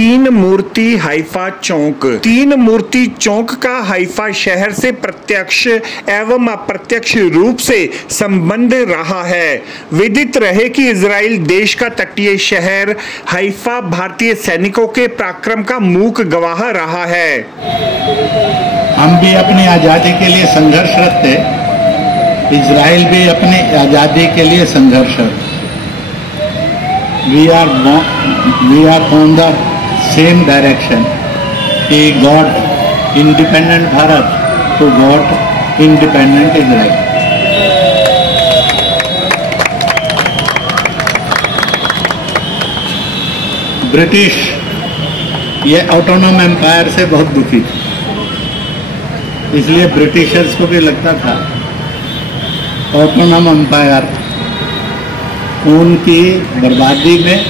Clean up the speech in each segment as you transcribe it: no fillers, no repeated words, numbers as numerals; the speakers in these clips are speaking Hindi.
तीन मूर्ति हाइफा चौक। तीन मूर्ति चौक का हाइफा शहर से प्रत्यक्ष एवं अप्रत्यक्ष रूप से संबंध रहा है। विदित रहे कि इजराइल देश का तटीय शहर हाइफा भारतीय सैनिकों के पराक्रम का मूक गवाह रहा है। हम भी अपनी आज़ादी के लिए संघर्षरत थे, इजराइल भी अपनी आज़ादी के लिए संघर्षरत। We are on the same direction. He got independent Bharat to got independent Israel. British ये ऑटोनॉम एम्पायर से बहुत दुखी थे, इसलिए ब्रिटिशर्स को भी लगता था ऑटोनॉम एम्पायर उनकी बर्बादी में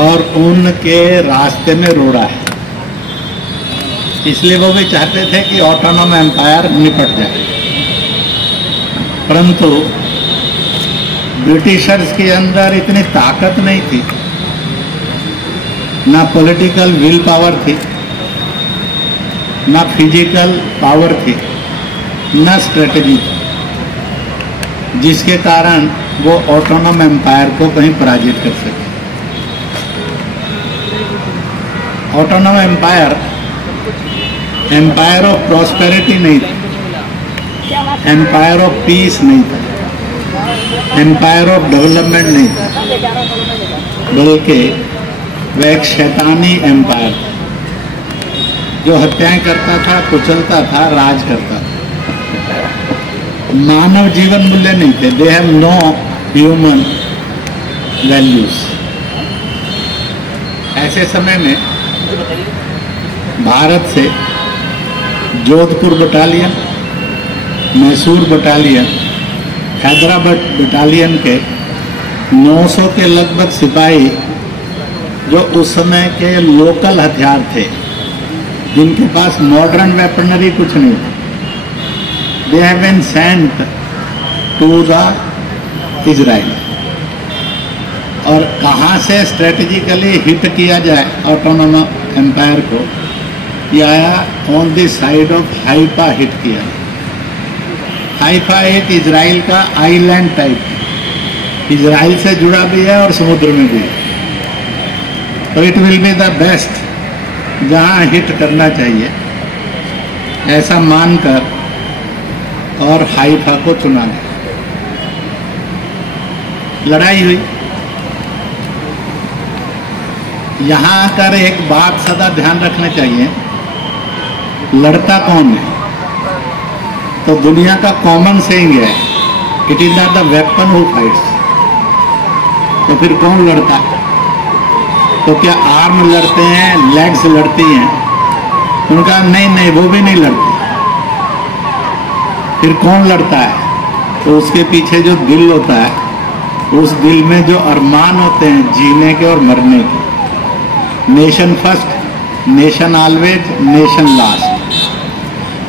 और उनके रास्ते में रोड़ा है, इसलिए वो भी चाहते थे कि ऑटोनॉम एम्पायर निपट जाए। परंतु ब्रिटिशर्स के अंदर इतनी ताकत नहीं थी, ना पॉलिटिकल विल पावर थी, ना फिजिकल पावर थी, ना स्ट्रेटजी थी, जिसके कारण वो ऑटोनॉम एम्पायर को कहीं पराजित कर सके। ऑटोनॉम एम्पायर एम्पायर ऑफ प्रॉस्पेरिटी नहीं था, एम्पायर ऑफ पीस नहीं था, एम्पायर ऑफ डेवलपमेंट नहीं था, बल्कि वह एक शैतानी एम्पायर था जो हत्याएं करता था, कुचलता था, राज करता था। मानव जीवन मूल्य नहीं थे। They have no human values. ऐसे समय में भारत से Jodhpur battalion, Mysore battalion, Hyderabad battalion के 900 के लगभग सिपाही, जो उस समय के लोकल हथियार थे, जिनके पास मॉडर्न वेपनरी कुछ नहीं था, they have been sent to the Israel। और कहाँ से स्ट्रेटेजिकली हिट किया जाए ऑटोनॉम एम्पायर को, या on the side of Haifa hit किया। हाइफा एक इजराइल का आइलैंड टाइप, इजराइल से जुड़ा भी है और समुद्र में भी है, तो it will be the best जहाँ हिट करना चाहिए, ऐसा मानकर और हाइफा को चुना गया। लड़ाई हुई। यहां आकर एक बात सदा ध्यान रखना चाहिए, लड़ता कौन है? तो दुनिया का कॉमन सेइंग है, it is not the weapon who fights. तो फिर कौन लड़ता है? तो क्या आर्म लड़ते हैं, लेग्स लड़ती हैं? उनका नहीं, वो भी नहीं लड़ते। फिर कौन लड़ता है? तो उसके पीछे जो दिल होता है, उस दिल में जो अरमान होते हैं जीने के और मरने के, nation first, nation always, nation last,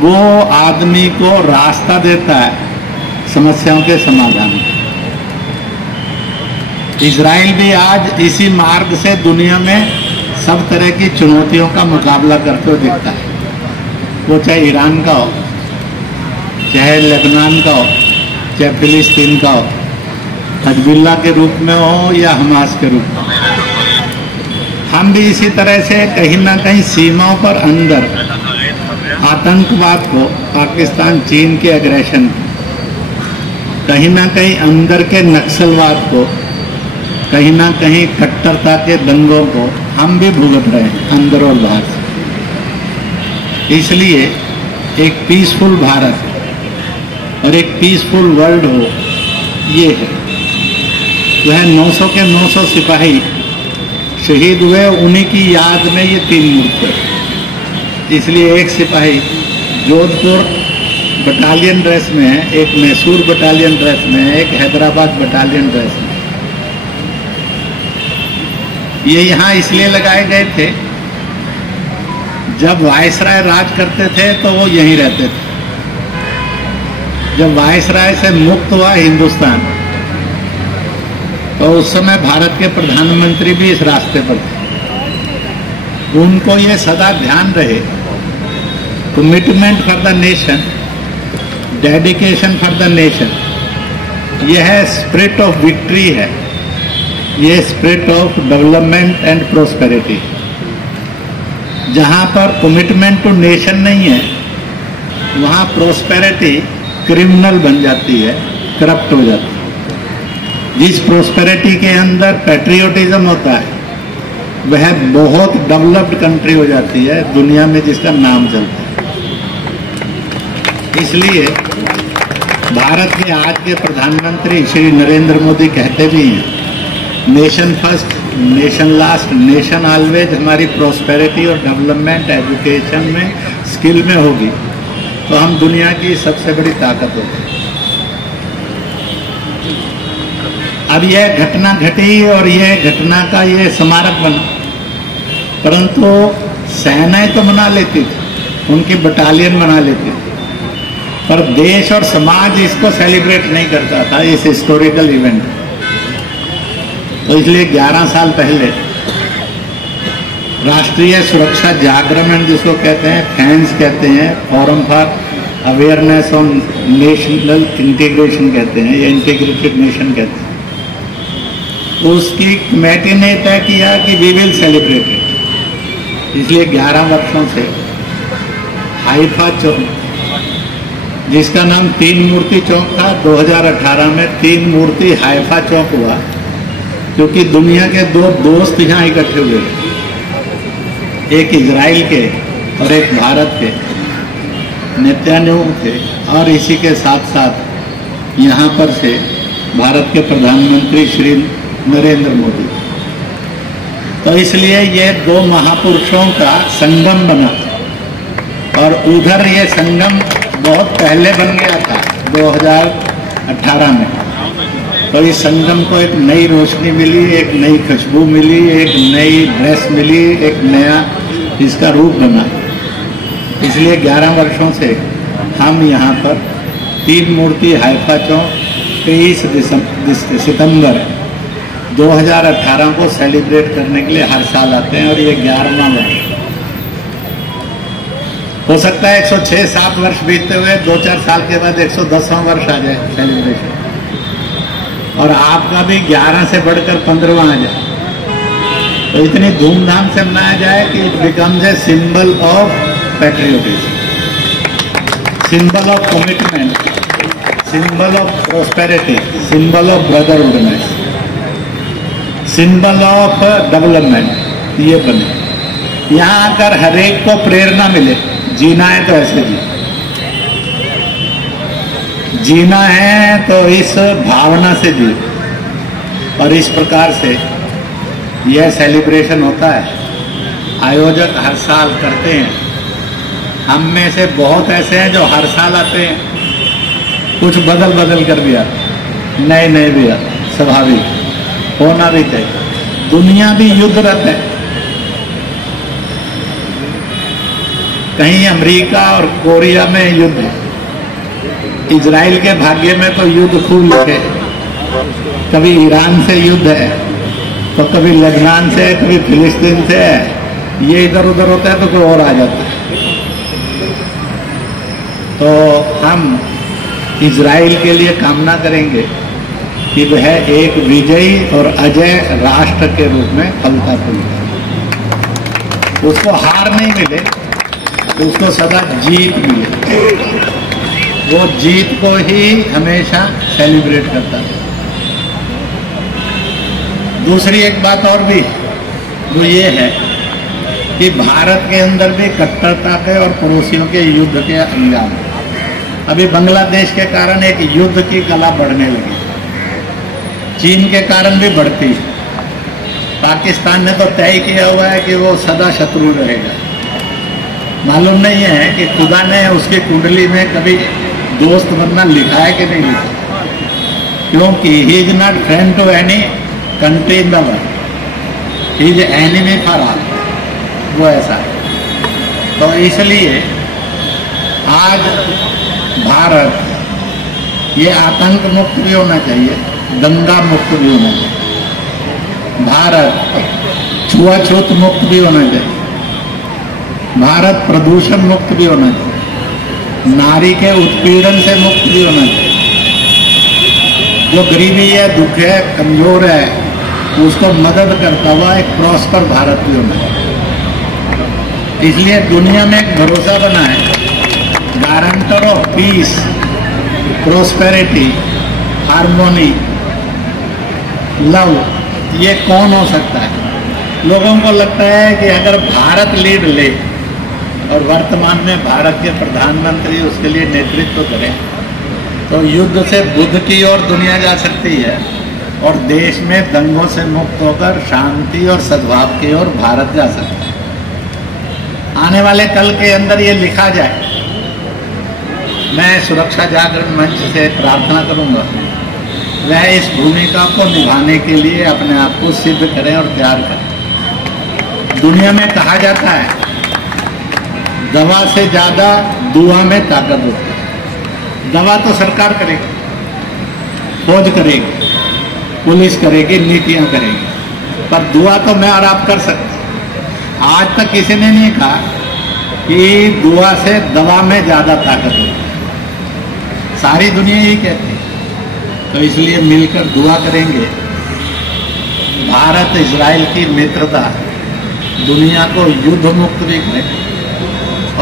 वो आदमी को रास्ता देता है समस्याओं के समाधान में। इजराइल भी आज इसी मार्ग से दुनिया में सब तरह की चुनौतियों का मुकाबला करते हुए दिखता है, वो चाहे ईरान का हो, चाहे लेबनान का हो, चाहे फिलिस्तीन का हो, हिजबुल्लाह के रूप में हो या हमास के रूप में। हम भी इसी तरह से कहीं ना कहीं सीमाओं पर अंदर आतंकवाद को, पाकिस्तान चीन के एग्रेशन को, कहीं ना कहीं अंदर के नक्सलवाद को, कहीं ना कहीं कट्टरता के दंगों को हम भी भुगत रहे हैं अंदर और बाहर से। इसलिए एक पीसफुल भारत और एक पीसफुल वर्ल्ड हो, ये है। वह 900 के 900 सिपाही शहीद हुए, उन्हीं की याद में ये तीन मूर्ति। इसलिए एक सिपाही जोधपुर बटालियन ड्रेस में है, एक मैसूर बटालियन ड्रेस में है, एक हैदराबाद बटालियन ड्रेस में। ये यहाँ इसलिए लगाए गए थे, जब वायसराय राज करते थे तो वो यहीं रहते थे। जब वायसराय से मुक्त हुआ हिंदुस्तान, तो उस समय भारत के प्रधानमंत्री भी इस रास्ते पर थे। उनको ये सदा ध्यान रहे, commitment for the nation, dedication for the nation, यह स्पिरिट ऑफ विक्ट्री है, ये spirit of development and prosperity. जहाँ पर कमिटमेंट टू नेशन नहीं है, वहाँ प्रोस्पेरिटी क्रिमिनल बन जाती है, करप्ट हो जाती है। जिस प्रोस्पेरिटी के अंदर पैट्रियोटिज्म होता है, वह बहुत डेवलप्ड कंट्री हो जाती है, दुनिया में जिसका नाम चलता है। इसलिए भारत के आज के प्रधानमंत्री श्री नरेंद्र मोदी कहते भी हैं, nation first, nation last, nation always. हमारी प्रोस्पेरिटी और डेवलपमेंट एजुकेशन में, स्किल में होगी तो हम दुनिया की सबसे बड़ी ताकत होगी। अब यह घटना घटी और यह घटना का ये स्मारक बना, परंतु सेनाएं तो मना लेती थी, उनकी बटालियन बना लेती थी, पर देश और समाज इसको सेलिब्रेट नहीं करता था, इस हिस्टोरिकल इवेंट। तो इसलिए 11 साल पहले राष्ट्रीय सुरक्षा जागरण, जिसको कहते हैं, फैंस कहते हैं, forum for awareness on national integration कहते हैं, या इंटीग्रेटेड नेशन कहते हैं, उसकी कमेटी ने तय किया कि वी विल सेलिब्रेट इट। इसलिए 11 वर्षों से हाइफा चौक, जिसका नाम तीन मूर्ति चौक था, 2018 में तीन मूर्ति हाइफा चौक हुआ, क्योंकि दुनिया के दो दोस्त यहाँ इकट्ठे हुए थे, एक इजराइल के और एक भारत के, नेतन्याहू थे, और इसी के साथ साथ यहाँ पर से भारत के प्रधानमंत्री श्री नरेंद्र मोदी। तो इसलिए ये दो महापुरुषों का संगम बना, और उधर ये संगम बहुत पहले बन गया था 2018 में। तो इस संगम को एक नई रोशनी मिली, एक नई खुशबू मिली, एक नई ड्रेस मिली, एक नया इसका रूप बना। इसलिए 11 वर्षों से हम यहाँ पर तीन मूर्ति हाइफा चौक 23 सितंबर 2018 को सेलिब्रेट करने के लिए हर साल आते हैं, और ये 11वां वर्ष। हो सकता है 106-7 वर्ष बीतते हुए 2-4 साल के बाद 110वां वर्ष आ जाए सेलिब्रेशन, और आपका भी 11 से बढ़कर 15वां आ जाए। तो इतनी धूमधाम से मनाया जाए कि it becomes a symbol of patriotism, symbol of commitment, symbol of prosperity, symbol of brotherhoodness, symbol of development, ये बने। यहाँ आकर हर एक को प्रेरणा मिले, जीना है तो ऐसे जीना है तो इस भावना से जी, और इस प्रकार से यह सेलिब्रेशन होता है। आयोजक हर साल करते हैं, हम में से बहुत ऐसे हैं जो हर साल आते हैं, कुछ बदल बदल कर भी आते, नए नए भी आते, स्वाभाविक होना भी चाहिए। दुनिया भी युद्धरत है, कहीं अमेरिका और कोरिया में युद्ध है, इजराइल के भाग्य में तो युद्ध खूब लिखे, कभी ईरान से युद्ध है, तो कभी लेबनान से, कभी फिलिस्तीन से है, ये इधर उधर होता है तो कोई और आ जाता है। तो हम इजराइल के लिए कामना करेंगे कि वह एक विजयी और अजय राष्ट्र के रूप में फलता फूलता, उसको हार नहीं मिले, उसको सदा जीत मिले, वो जीत को ही हमेशा सेलिब्रेट करता है। दूसरी एक बात और भी वो ये है कि भारत के अंदर भी कट्टरता के और पड़ोसियों के युद्ध के अंजाम, अभी बांग्लादेश के कारण एक युद्ध की कला बढ़ने लगी, चीन के कारण भी बढ़ती है, पाकिस्तान ने तो तय किया हुआ है कि वो सदा शत्रु रहेगा। मालूम नहीं है कि खुदा ने उसकी कुंडली में कभी दोस्त बनना लिखा है कि नहीं लिखा, क्योंकि he is not friend to any country in the world, he is enemy for all, वो ऐसा है। तो इसलिए आज भारत ये आतंक मुक्त भी होना चाहिए, दंगा मुक्त भी होना चाहिए, भारत छुआछूत मुक्त भी होना चाहिए, भारत प्रदूषण मुक्त भी होना चाहिए, नारी के उत्पीड़न से मुक्त भी होना चाहिए। जो गरीबी है, दुख है, कमजोर है, उसको मदद करता हुआ एक प्रॉस्पर भारत भी होना चाहिए। इसलिए दुनिया में एक भरोसा बना है, guarantor of peace, prosperity, harmony, love. ये कौन हो सकता है? लोगों को लगता है कि अगर भारत लीड ले और वर्तमान में भारत के प्रधानमंत्री उसके लिए नेतृत्व करें तो युद्ध से बुद्ध की ओर दुनिया जा सकती है और देश में दंगों से मुक्त होकर शांति और सद्भाव की ओर भारत जा सकता है। आने वाले कल के अंदर ये लिखा जाए। मैं सुरक्षा जागरण मंच से प्रार्थना करूंगा वह इस भूमिका को निभाने के लिए अपने आप को सिद्ध करें और तैयार करें। दुनिया में कहा जाता है दवा से ज्यादा दुआ में ताकत होती है। दवा तो सरकार करेगी, खोज करेगी, पुलिस करेगी, नीतियां करेगी, पर दुआ तो मैं और आप कर सकते। आज तक किसी ने नहीं कहा कि दुआ से दवा में ज्यादा ताकत होती है। सारी दुनिया यही कहती है। तो इसलिए मिलकर दुआ करेंगे। भारत इजराइल की मित्रता दुनिया को युद्ध मुक्त भी करे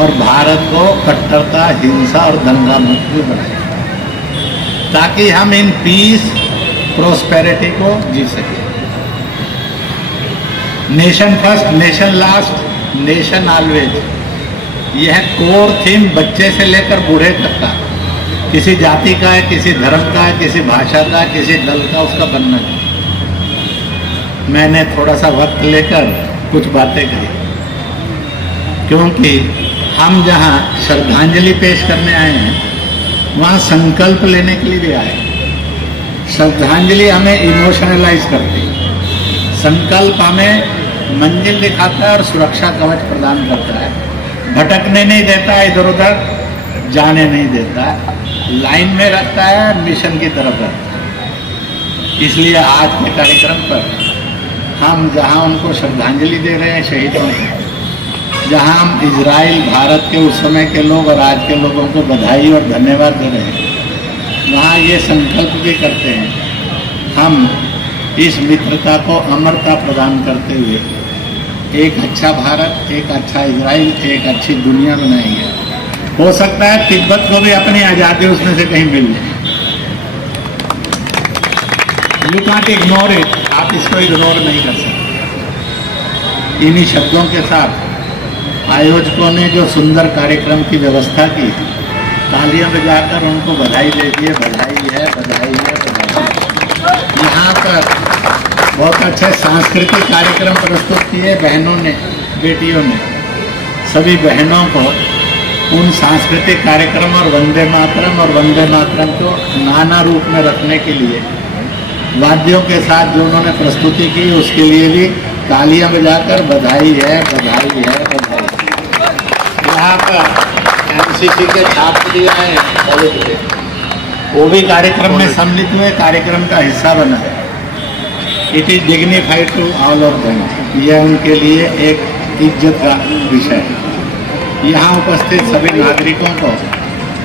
और भारत को कट्टरता, हिंसा और दंगा मुक्त भी बनाए, ताकि हम इन पीस प्रोस्पेरिटी को जी सकें। Nation first, nation last, nation always, यह कोर थीम बच्चे से लेकर बूढ़े तक का, किसी जाति का है, किसी धर्म का है, किसी भाषा का, किसी दल का उसका बनना है। मैंने थोड़ा सा वक्त लेकर कुछ बातें कही, क्योंकि हम जहाँ श्रद्धांजलि पेश करने आए हैं वहाँ संकल्प लेने के लिए भी आए। श्रद्धांजलि हमें इमोशनलाइज करती है, संकल्प हमें मंजिल दिखाता है और सुरक्षा कवच प्रदान करता है, भटकने नहीं देता, इधर उधर जाने नहीं देता, लाइन में रखता है, मिशन की तरफ रखता है। इसलिए आज के कार्यक्रम पर हम जहां उनको श्रद्धांजलि दे रहे हैं शहीदों को, जहां हम इजराइल, भारत के उस समय के लोग और आज के लोगों को बधाई और धन्यवाद दे रहे हैं, वहाँ ये संकल्प भी करते हैं हम इस मित्रता को अमरता प्रदान करते हुए एक अच्छा भारत, एक अच्छा इजराइल, एक अच्छी दुनिया बनाएंगे। हो सकता है तिब्बत को भी अपनी आज़ादी उसमें से कहीं मिल जाए। यू कांट इग्नोर इट, आप इसको इग्नोर नहीं कर सकते। इन्हीं शब्दों के साथ आयोजकों ने जो सुंदर कार्यक्रम की व्यवस्था की, तालियां बजाकर उनको बधाई दे दिए। बधाई है, बधाई है, बधाई है। यहाँ पर बहुत अच्छे सांस्कृतिक कार्यक्रम प्रस्तुत किए बहनों ने, बेटियों ने। सभी बहनों को उन सांस्कृतिक कार्यक्रम और वंदे मातरम को नाना रूप में रखने के लिए वाद्यों के साथ जो उन्होंने प्रस्तुति की उसके लिए भी तालियां बजाकर बधाई है, बधाई है, बधाई। यहाँ पर एमसीसी के छात्र भी आए कॉलेज के, वो भी कार्यक्रम में सम्मिलित हुए, कार्यक्रम का हिस्सा बना। It is dignified to all of them, यह उनके लिए एक इज्जत का विषय है। यहाँ उपस्थित सभी नागरिकों को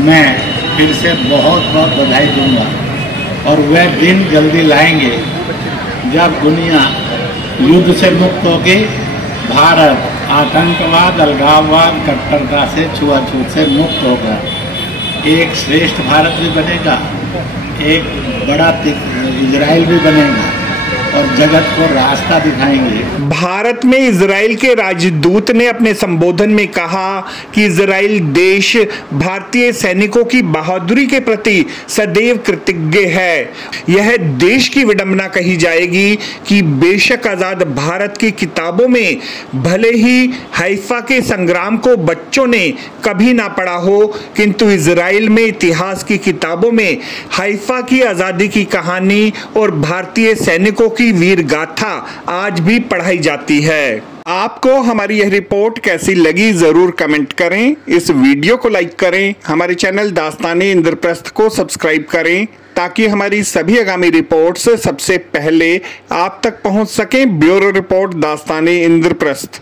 मैं फिर से बहुत बहुत बधाई दूंगा और वह दिन जल्दी लाएंगे जब दुनिया युद्ध से मुक्त होगी, भारत आतंकवाद, अलगाववाद, कट्टरता से, छुआछूत से मुक्त होगा। एक श्रेष्ठ भारत भी बनेगा, एक बड़ा इजराइल भी बनेगा और जगत को रास्ता दिखाएंगे। भारत में इजराइल के राजदूत ने अपने संबोधन में कहा कि इजराइल देश भारतीय सैनिकों की बहादुरी के प्रति सदैव कृतज्ञ है। यह देश की विडंबना कही जाएगी कि बेशक आजाद भारत की किताबों में भले ही हाइफा के संग्राम को बच्चों ने कभी ना पढ़ा हो, किंतु इजराइल में इतिहास की किताबों में हाइफा की आजादी की कहानी और भारतीय सैनिकों की वीर गाथा आज भी पढ़ाई जाती है। आपको हमारी यह रिपोर्ट कैसी लगी जरूर कमेंट करें। इस वीडियो को लाइक करें, हमारे चैनल दास्ताने इंद्रप्रस्थ को सब्सक्राइब करें ताकि हमारी सभी आगामी रिपोर्ट्स सबसे पहले आप तक पहुंच सकें। ब्यूरो रिपोर्ट दास्ताने इंद्रप्रस्थ।